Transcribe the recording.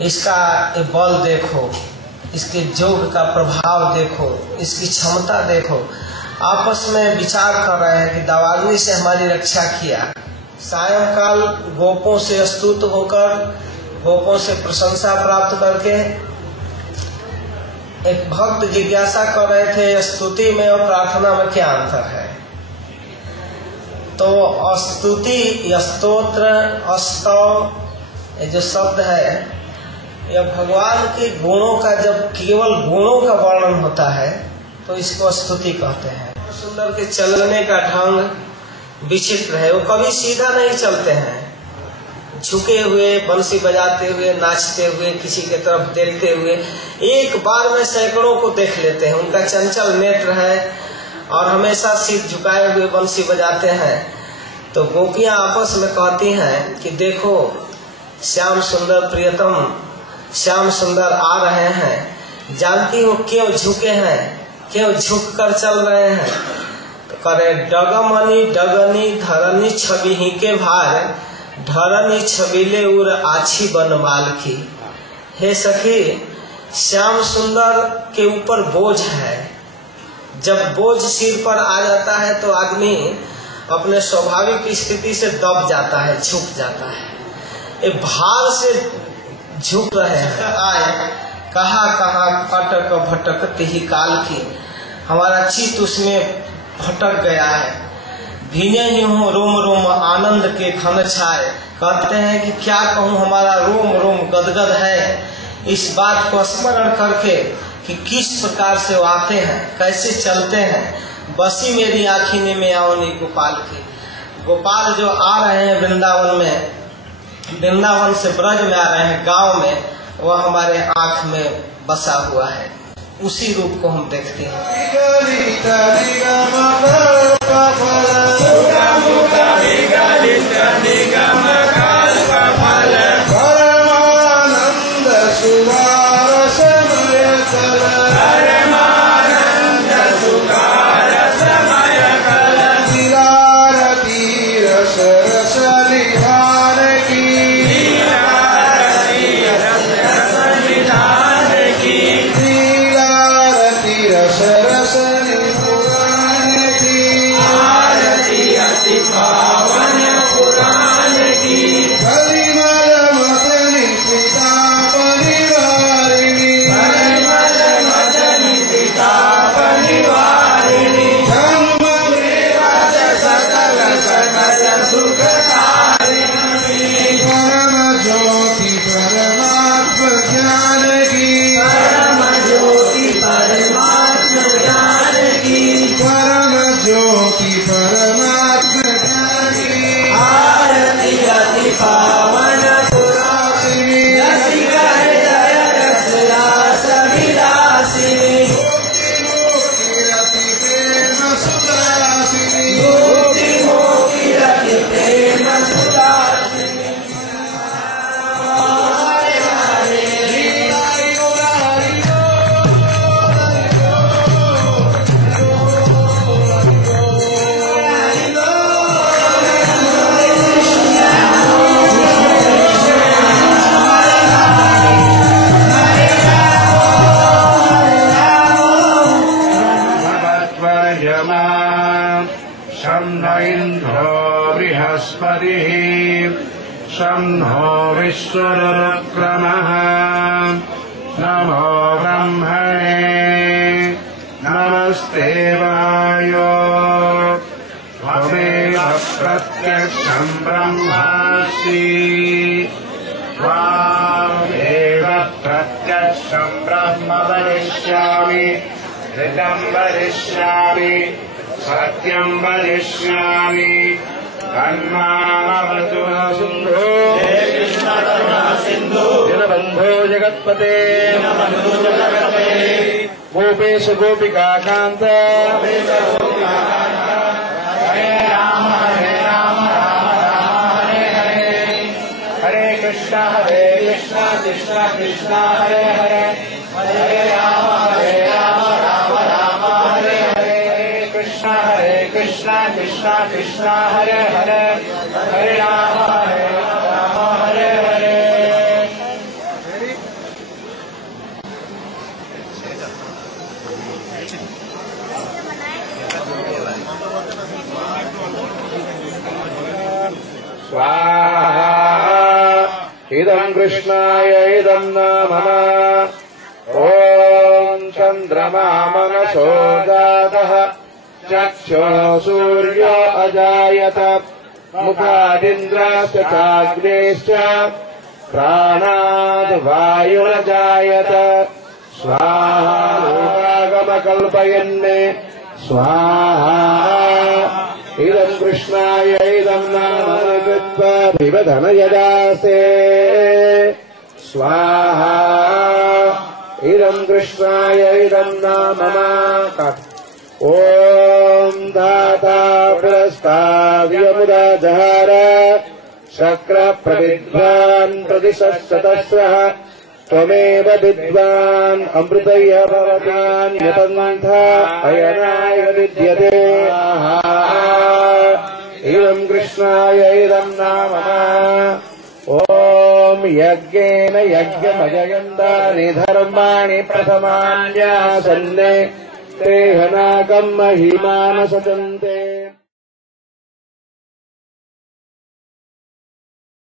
इसका बल देखो, इसके योग का प्रभाव देखो, इसकी क्षमता देखो। आपस में विचार कर रहे हैं कि दावाग्नि से हमारी रक्षा किया। सायंकाल गोपों से स्तुत होकर, गोपों से प्रशंसा प्राप्त करके एक भक्त जिज्ञासा कर रहे थे, स्तुति में और प्रार्थना में क्या अंतर है। तो स्तुति, स्तोत्र, स्तव, ये जो शब्द है, यह भगवान के गुणों का, जब केवल गुणों का वर्णन होता है तो इसको स्तुति कहते हैं। सुंदर के चलने का ढंग विचित्र है, वो कभी सीधा नहीं चलते हैं, झुके हुए, बंसी बजाते हुए, नाचते हुए, किसी के तरफ देखते हुए, एक बार में सैकड़ों को देख लेते हैं। उनका चंचल नेत्र है और हमेशा सिर झुकाए हुए बंसी बजाते हैं। तो गोपियां आपस में कहती हैं कि देखो श्याम सुंदर प्रियतम, श्याम सुंदर आ रहे हैं, जानती हो क्यों झुके हैं, क्यों झुक कर चल रहे हैं। तो करे डगमनी डगनी धरनी छवि ही के भार, धरनी छबीले उर आछी बनमाल की। हे सखी, श्याम सुंदर के ऊपर बोझ है। जब बोझ सिर पर आ जाता है तो आदमी अपने स्वाभाविक स्थिति से दब जाता है, झुक जाता है। ये भार से झुक रहे हैं। आए कहाँ कहाँ अटक भटकती ही काल की, हमारा चित्त उसमें भटक गया है। भीने ही हूँ रोम रोम आनंद के घन छाए। कहते हैं कि क्या कहूँ, हमारा रोम रोम गदगद है इस बात को स्मरण करके कि किस प्रकार से वो आते हैं, कैसे चलते हैं। बसी मेरी आँखी में आवनी गोपाल की। गोपाल जो आ रहे हैं वृंदावन में, वृंदावन से ब्रज में आ रहे हैं, गांव में, वह हमारे आँख में बसा हुआ है। उसी रूप को हम देखते हैं। विश्वरुक्रमः नमो ब्रह्मणे नमस्ते वायो त्वमेव प्रत्यक्षं ब्रह्मासि त्वामेव प्रत्यक्षं ब्रह्म वदिष्यामि ऋतं वदिष्यामि सत्यं वदिष्यामि तन्मामवतु सिन्धो दीनबन्धो जगत्पते गोपेश गोपिका कान्त हरे राम राम राम हरे हरे हरे कृष्ण कृष्ण कृष्ण हरे हरे हरे राम राम राम हरे हरे कृष्ण कृष्ण कृष्ण हरे हरे हरे राम हरे हरे इदम् कृष्णाय इदम् नाम ॐ चन्द्रमा मनसो जातः चक्षो सूर्यो अजायत मुखादिन्द्राश्च चाग्नेश्च प्राणाद् वायुरजायत स्वाहा लोकागमकल्पयन् स्वाहा इदम् कृष्णाय इदम् नाम कृत्वा विवधन यदासे स्वाहा इदम् कृष्णाय इदम् नाम ॐ दाता पुरस्ताद्यमुदधार शक्रप्रविद्वान् प्रतिशतस्रः त्वमेव विद्वान् अमृतय भवतान्यतन्था अयनाय विद्यते इदम् कृष्णाय इदम् नाम ॐ यज्ञेन यज्ञमजयन्तानि धर्माणि प्रथमान्यासन्ने ते हनाकम् महिमानसचन्ते